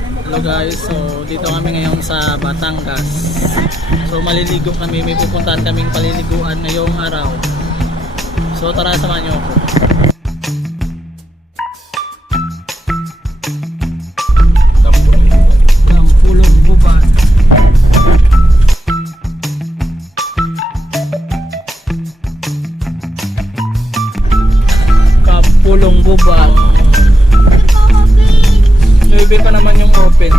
Hello guys, so dito kami ngayon sa Batangas. So maliligo kami, may pupuntahan kaming paliliguan ngayong araw. So tara, samahan niyo ako. Kampulong Gubat. Kampulong Gubat. Iba pa naman yung open.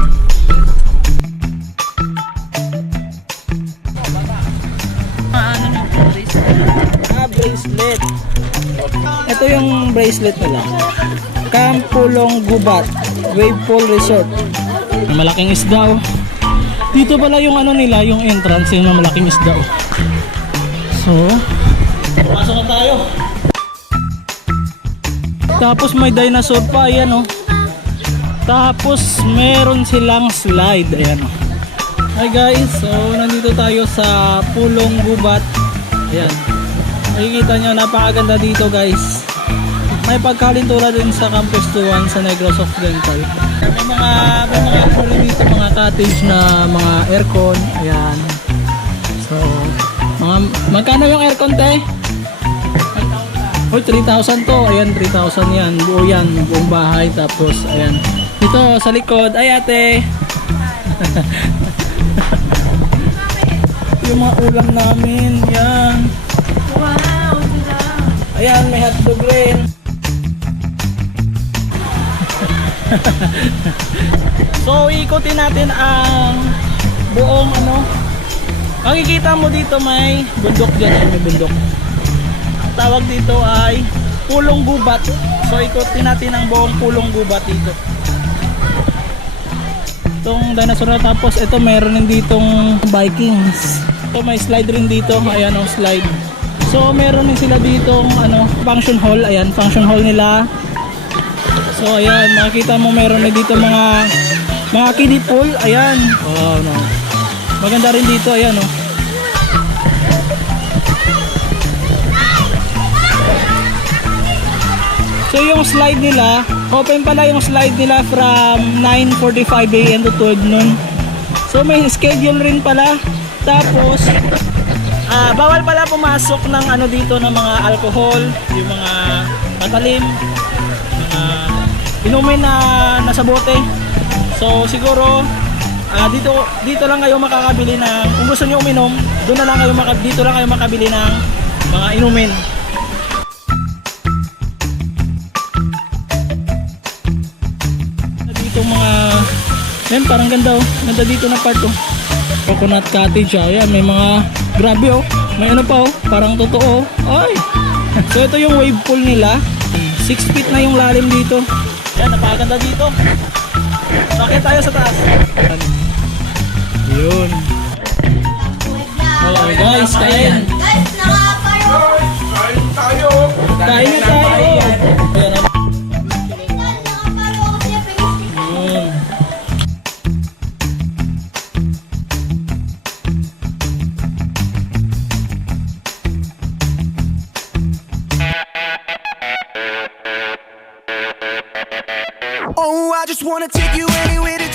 Bracelet. Ito yung bracelet nila. Kampulong Gubat Wave Pool Resort. May malaking isda oh. Dito pala yung ano nila, yung entrance yung malaking isda oh. So, pasok na tayo. Tapos may dinosaur pa, ayan oh. Tapos meron silang slide. Ayan o. Hi guys, so nandito tayo sa Pulong Gubat. Ayan, makikita nyo, napakaganda dito guys. May pagkalintura din sa Campus 21 sa Negros Occidental. May mga dito, mga cottage na mga aircon. Ayan. So magkano yung aircon te? Oh, 3,000 to. Ayan, 3,000 yan. Buo yan, buong bahay. Tapos ayan, dito sa likod, ay ate. Yung mga ulam namin, yan. Wow, ayan, may hotdog rin. So, ikutin natin ang buong ano. Makikita mo dito may bundok dyan, may bundok. Tawag dito ay Pulong Gubat. So, ikutin natin ang buong Pulong Gubat dito. Itong dinosaur, tapos ito meron din ditong Vikings. So may slide rin dito, ayan o, slide. So meron din sila ditong ano, function hall, ayan, function hall nila. So ayan, makikita mo meron din dito mga kiddie pool, ayan. Oh no. Maganda rin dito, ayan o. So yung slide nila, open pala yung slide nila from 9:45 AM to 12 noon. So may schedule rin pala. Tapos bawal pala pumasok ng ano dito ng mga alcohol, yung mga matalim, mga inumin na nasa bote. So siguro dito lang kayo makakabili ng, kung gusto niyo uminom, doon na lang kayo dito lang kayo makabili ng mga inumin. Itong mga yan, parang ganda oh. Ganda dito na part oh. Coconut cottage oh. Yan, may mga grabe oh. May ano pa oh, parang totoo oh. Ay. So ito yung wave pool nila. 6 feet na yung lalim dito. Yan, napakaganda dito. Bakit tayo sa taas? Yun. Okay guys, kain. Guys, nakakayo. Kain tayo. Kain na tayo. Ayan, Oh, I just wanna take you anywhere to